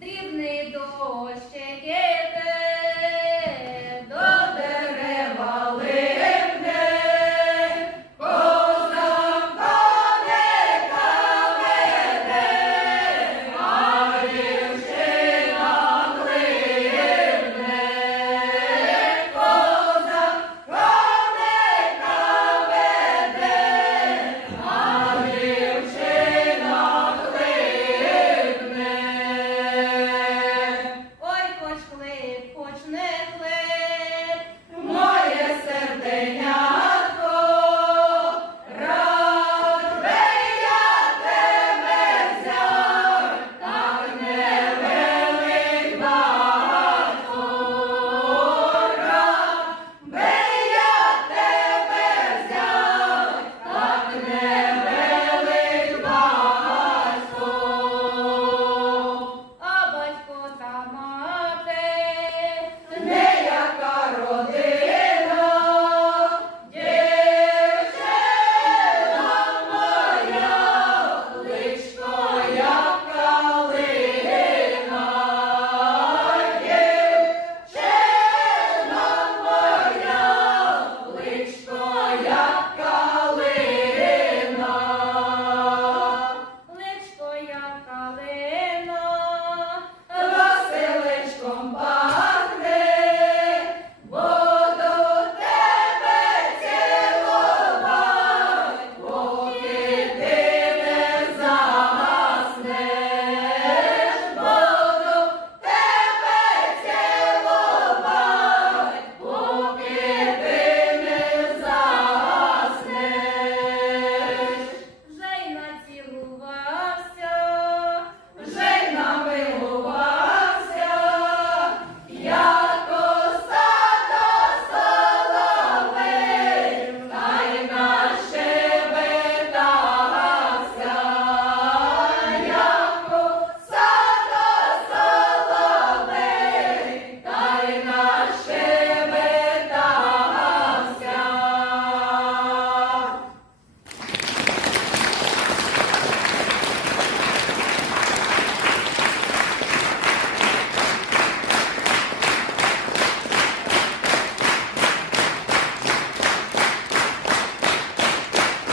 дрібний дощик.